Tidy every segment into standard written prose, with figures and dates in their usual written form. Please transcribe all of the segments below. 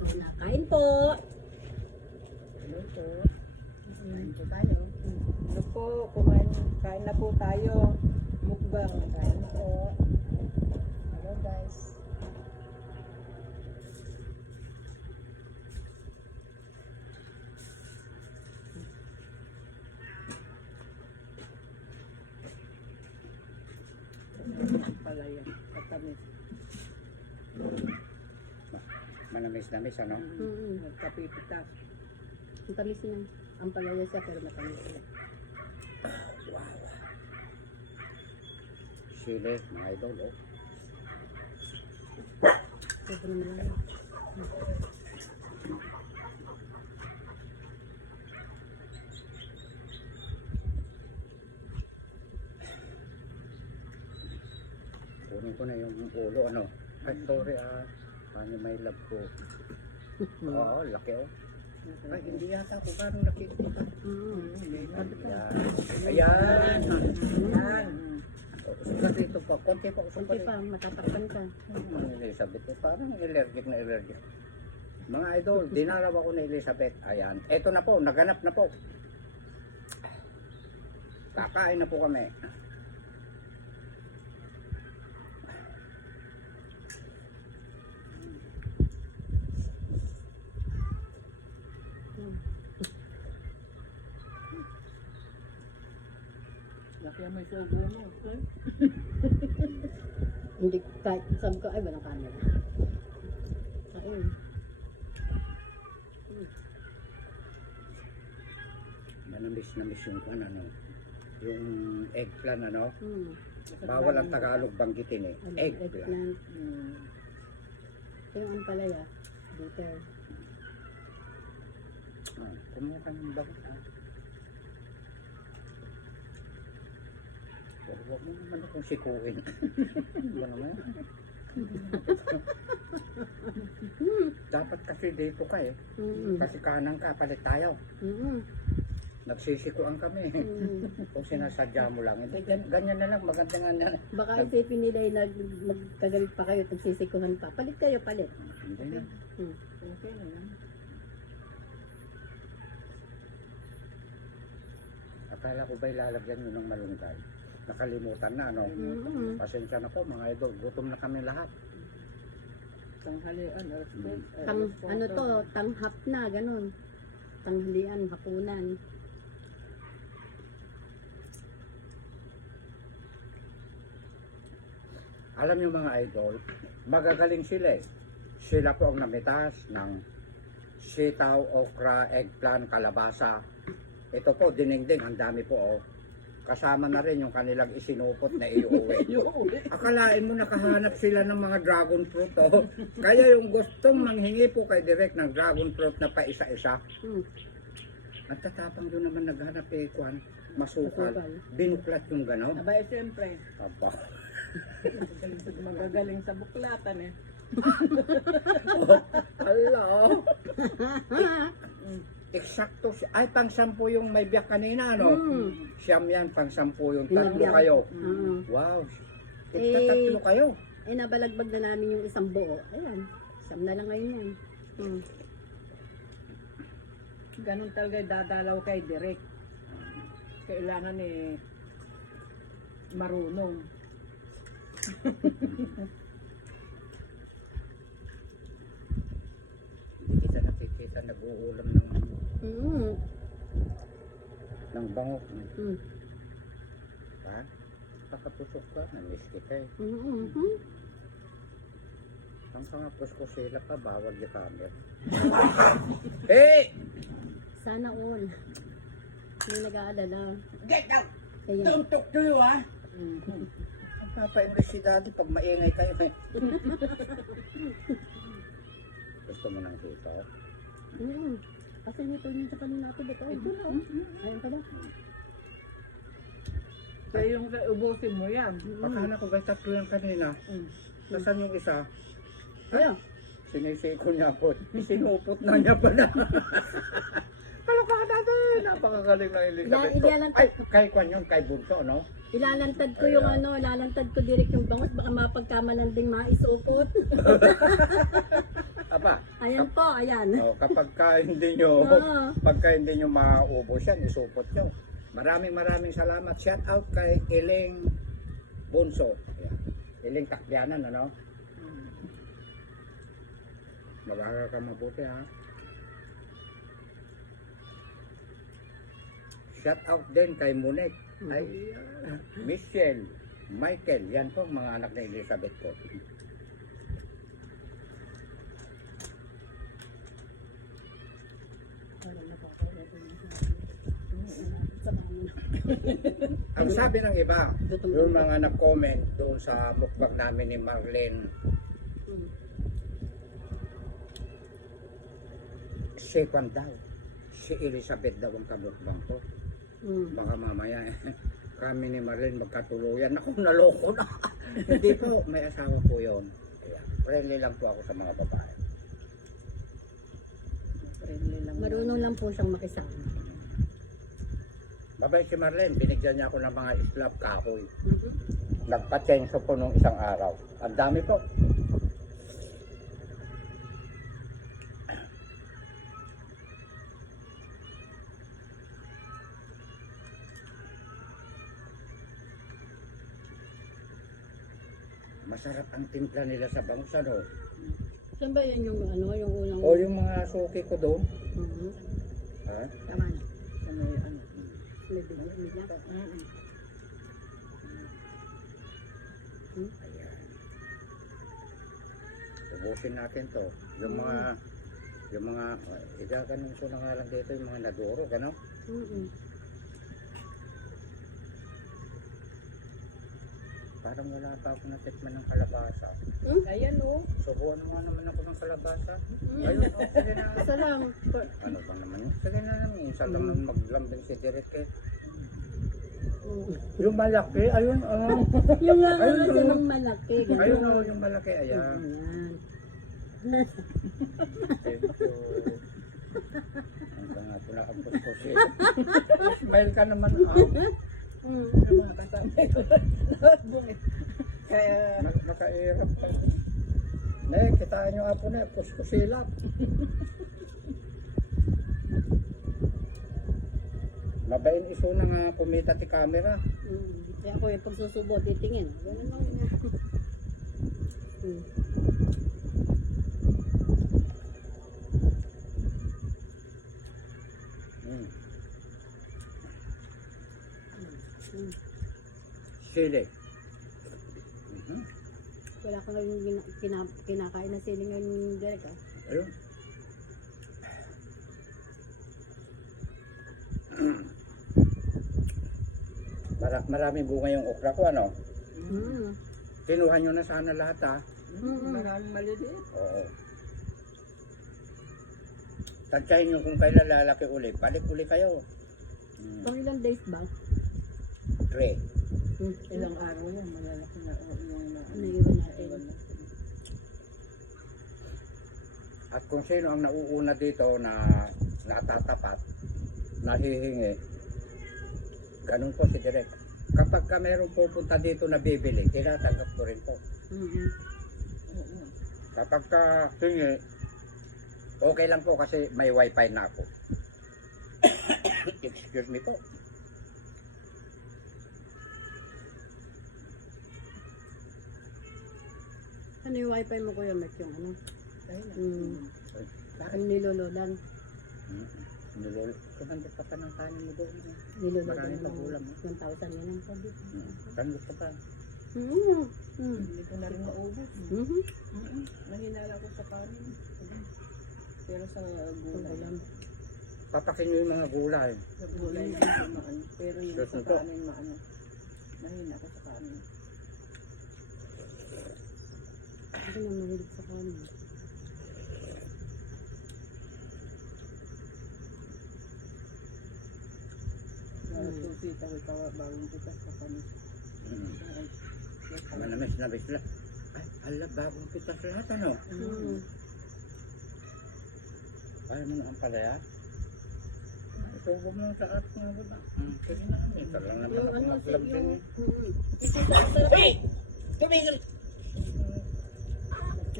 Kain po. Hello po. Kain po tayo. Ano po, kain na po tayo. Mukbang. Kain po. Hello guys. Palaya. Katamis. Manamis-namis ano? Nagkapipitas. Ang tamis niya. Ang palaya siya pero matamis siya. Wow. Sili, mga idol, oh. Pwede naman lang. Kunin ko na yung ulo, ano? Ay, sorry Paano may love ko? Oo, laki oh. Ay, hindi yata ako parang nakikita. Ayan. Ayan. Ayan. Sugat dito po. Konti po. Kunti pa, matatakpan ka. Elizabeth, parang allergic na allergic. Mga idol, dinaraw ako na Elizabeth. Ayan. Eto na po, naganap na po. Kakain na po kami. Laki ang may sugo mo. Hindi, kahit sabi ko, ay walang camera. Ayun. Manamis-namis yung ano, yung eggplant ano. Bawal ang Ano, Tagalog banggitin eh. Eggplant. Ito yung ampalaya. Bitter. Kumuha ka ng bagot Pero huwag mo naman akong sikuin. Ano naman? Dapat kasi dito ka eh. Kasi kanan ka, palit tayo. Nagsisikuan kami. Kung sinasadya mo lang. Hindi, ganyan na lang. Maganda nga na. Baka isipin nila yung magkagalit pa kayo at nagsisikuhan pa. Palit kayo, palit. Hindi na. Okay na lang. Akala ko ba ilalagyan nyo ng malunggay? Nakalimutan na, no? Pasensya na po, mga idol. Gutom na kami lahat. Tanghalian. Ano to, tanghap na, ganun. Tanghalian, hapunan. Alam niyo mga idol, magagaling sila eh. Sila po ang namitas ng sitaw, okra, eggplant, kalabasa. Ito po, dinengdeng, ang dami po oh. Kasama na rin yung kanilang isinupot na iuwi. Akalain mo nakahanap sila ng mga dragon fruit oh. Kaya yung gustong manghingi po kay Direk ng dragon fruit na pa isa-isa. At tatapang doon naman naghanap eh, kuhan, masukal. Binuklat yung gano'n. Abay, siyempre. Aba. Magagaling sa buklatan eh. Hello. Eksakto. Ay, pang-sampu yung may biyak kanina, no? Siyam yan, pang-sampu yung tatlo kayo. Wow. Tatlo kayo. Eh, nabalagbag na namin yung isang buo. Ayan, siyam na lang ngayon yan. Ganun talaga dadalaw kay Direk. Kailangan eh marunong. Hindi kita nakikita nag-uulam ng bango. Ha? Pakapusok ka, na-miss kita eh. Ang pangapos ko sila pa, bawal yung camera. Hey! Sana all. Hindi nag-aalala. Get out! Kaya, Don't talk to you, ha? Ang papa-English si daddy pag maingay kayo. Gusto mo ng hito? Kasi nito yun sa kanina natin ito. Ito na. Ayun ka ba? Kaya yung ubusin mo yan. Akala ko guys, tatlo yung kanina. Nasaan yung isa? Ayun. Sinisiko niya po. Isinupot na niya pala. Palakpakan natin! Napakagaling na Elizabeth ko. Ay, kay Kwan yun, kay Bunso, no? Ilalantad ko yung ilalantad ko direct yung bangos, baka mapagkamalan ding maisupot. Aba, Ayan po, ayan. kapag hindi nyo, Oo. pagka hindi nyo maubos yan, isupot nyo. Maraming salamat. Shout out kay Iling Bunso. Ayan. Iling Takbianan, ano? Mag-aaral ka mabuti, ha? Shout out din kay Munek, kay Michelle, Michael. Yan po mga anak na Elizabeth ko. Ang sabi ng iba, yung mga nag-comment doon sa mukbang namin ni Marlene, si Juan daw, si Elizabeth daw ang kamukbang ko. Baka mamaya kami ni Marlene magkatuluyan. Ako, naloko na. Hindi po, may asawa po yun. Ayan. Friendly lang po ako sa mga babae. Friendly lang. Marunong lang po siyang makisama. Babay si Marlene, binigyan niya ako ng mga islap kahoy. Nagpa-chenso po nung isang araw. Ang dami po. Masarap ang timpla nila sa bangus, ano? Saan ba yan yung ano, yung unang... O yung mga suki ko doon. Mhm. Ha? Tama na. Sa may ano. May bigla. Ayan. Ubusin natin to. Yung mga, igaganong so na nga lang dito yung mga naduro, gano'n? Parang wala pa ako natikman ng kalabasa. Ayan o. Subuan mo naman ako ng kalabasa. Ayun, sige na. Isa lang. Ano ba naman yun? Sige na naman. Minsan lang naman maglambing si Derek eh. Yung malaki, ayun, Yung nga Ayun, ano yung- ng malaki. Ganun. ayun oh, yung malaki, ayan. Ayan. Thank you. Ang nga po na ang puspusin. Smile ka naman, Yung mga kasama ko. Kaya, Nakairap ka. Kitaan nyo nga po na, puspusilap. Mabain iso na nga kumita ti camera. Kaya ako yung pagsusubo, titingin. Ganun lang. Sili. Wala ka lang kinakain na sili ngayon, Derek, ah. Ayun. Maraming bunga yung okra ko, ano? Kinuha nyo na sana lahat, ha? maraming maliliit. Oo. Tantyahin nyo kung kailan lalaki uli. Balik uli kayo. Pang ilang days ba? 3. Ilang araw yan, malalaki na yung Naiwan natin. At kung sino ang nauuna dito na natatapat, nahihingi, ganun po si Direk. Kapag ka meron pupunta dito na bibili, tinatanggap ko rin po. Kapag ka hingi, okay lang po kasi may wifi na ako. Excuse me po. Ano yung wifi mo, Kuya Mek, yung ano? Bakit? Ang nilolodan. Nilol, kumandot ka pa ng kanin mo doon. Nilolodan Marami pa ng ulam. 1,000 yan ang sabi. Kandot ka pa. Hindi ko na rin maubos. Nahinala ko sa kanin. Pero sa gulay. Papakin nyo yung mga gulay. Sa gulay hindi ko maano. Pero yung Diyos sa nito. kanin maano. Nahina ko sa kanin. Ako na mahilig sa kanin. Susita ko ikaw bagong pitas sa kanin. Ama naman sinabi sila, ay, ala, bagong pitas lahat, ano? Kaya mo na ang palaya? Ito, huwag mo sa at nga ba? Sige na, ito lang naman Yung ako ano, maglambing. yung... Hey! Tumigil!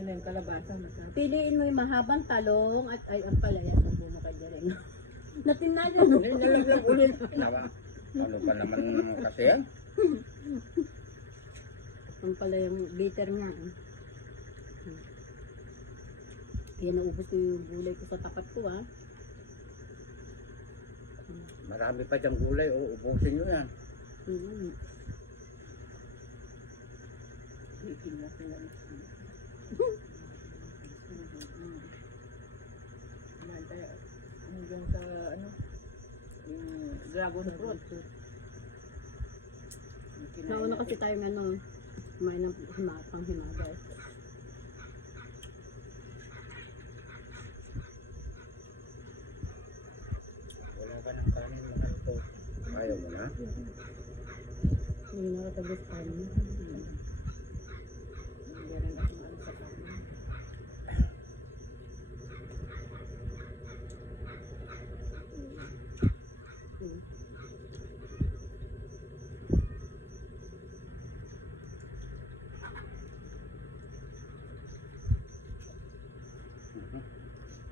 kasi na yung kalabasa masarap. Piliin mo yung mahabang talong at ay ang palaya sa bumo ka dyan. Natinayan mo. Hindi nalaglag ulit. Ano ba naman kasi yan? Ang palayang bitter nga. Kaya naubos ko yung gulay ko sa tapat ko ah. Marami pa diyang gulay. O, ubusin nyo yan. Mm. Ikin na sila. Hanggang sa ano, yung dragon fruit. Nauna kasi tayong ano, kumain ng panghimagas. Wala ka ng kanin, mahal ko. Ayaw mo na? Hindi nakatabos tayo. Hindi rin ako ano sa kanin.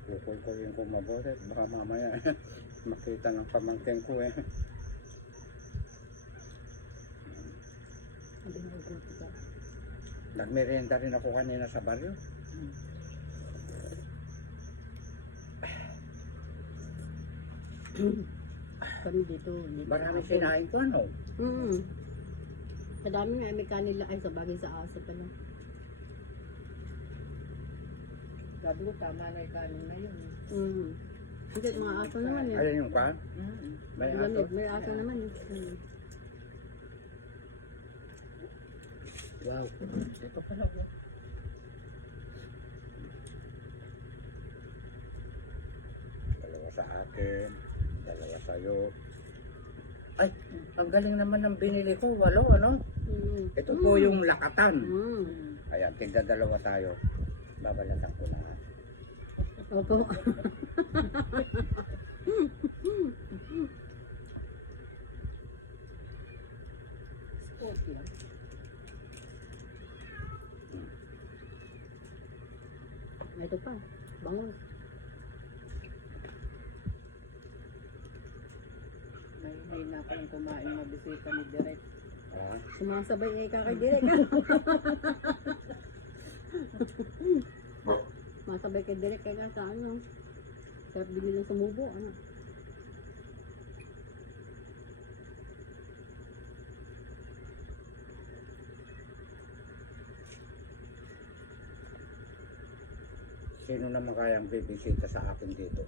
Bukol ko yung kumabote. Baka mamaya makita ng pamangkin ko eh. Sabi mo ko ito. Nagmerienda rin ako kanina sa baryo. Kami dito. Marami sinain ko ano. Madami nga may kanila ay sa bagay sa aso pa lang. Sabi ko tama na yung kanin na yun. Hindi, mga aso naman eh. Ayan yung kan? May aso? May aso naman eh. Wow. Ito pala yun. Dalawa sa akin. Dalawa sa'yo. Ay, ang galing naman ng binili ko. 8, ano? Ito po yung lakatan. Ayan, tigda dalawa tayo. Babalatan ko na. Opo. Sport lang. Ito pa. Bango. May na pa yung kumain na bisita ni Direk. Ah, Sumasabay ay kakay-direk ka. Masabay kay direk kaya sa ano. Sarap din nilang sumubo. Ano. sino naman kayang bibisita sa akin dito?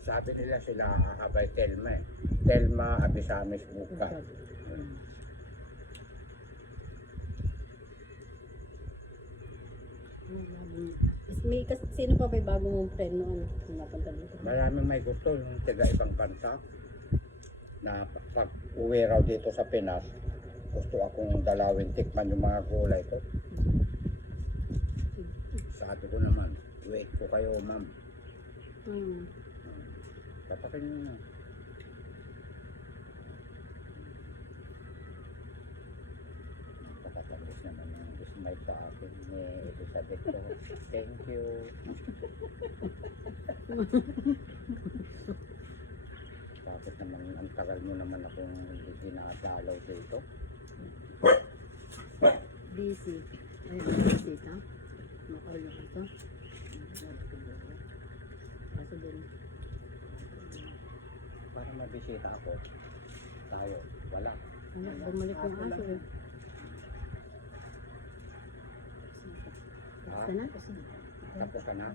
Sabi nila sila Abay Telma eh. Telma Abisames Buka. May sino pa ba yung bago mong friend noon? Yung napunta dito. Maraming may gusto yung tiga ibang bansa na pag uwi raw dito sa Pinas, gusto akong dalawin tikman yung mga gulay ko. Sabi ko naman, wait ko kayo ma'am. Tapakin nyo na. Pakatapos naman yung dismay sa akin ni Elizabeth ko. Thank you. Bakit naman ang tagal mo naman akong hindi dinadalaw dito? Busy. Ay, busy ka? Makaulo ka ito? Kaso din. Para mabisita ako. Tayo. Wala. Ano, bumalik yung aso eh. Ha? Sana? Tapos ka na?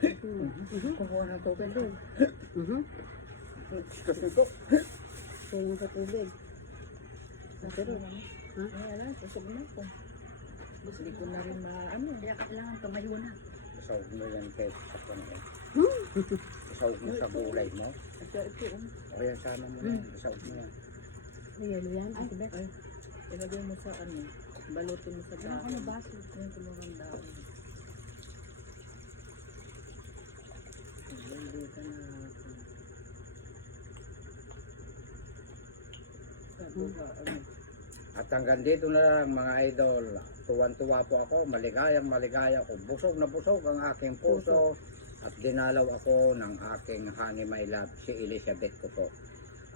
Mhm. Kukuha ng tubig doon. Kasi ko. Kung sa tubig. Pero, ha? Wala, susog na ako. Hindi ko na rin maano. Kaya kailangan tumayo na. Isawag mo yan kahit ako na eh. Isawag mo sa gulay mo. Ito, O yan, sama mo yan. Isawag mo yan. Ay, yelo yan. Ate Beth. ay, ilagay mo sa ano, balutin mo sa dahon. Ano baso? Yung tumulong dahon. Hindi ka na. Sabi ka, ano, At hanggang dito na lang mga idol. Tuwan-tuwa po ako, maligaya ako. Busog na busog ang aking puso. At dinalaw ako ng aking honey my love, si Elizabeth ko po.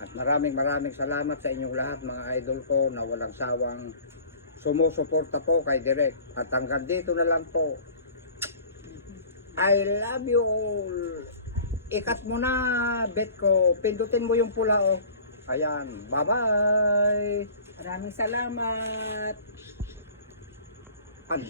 At maraming salamat sa inyong lahat mga idol ko na walang sawang sumusuporta po kay Direk. At hanggang dito na lang po. I love you all. Ikat mo na, bet ko. Pindutin mo yung pula, oh. Ayan, bye-bye. Maraming salamat. At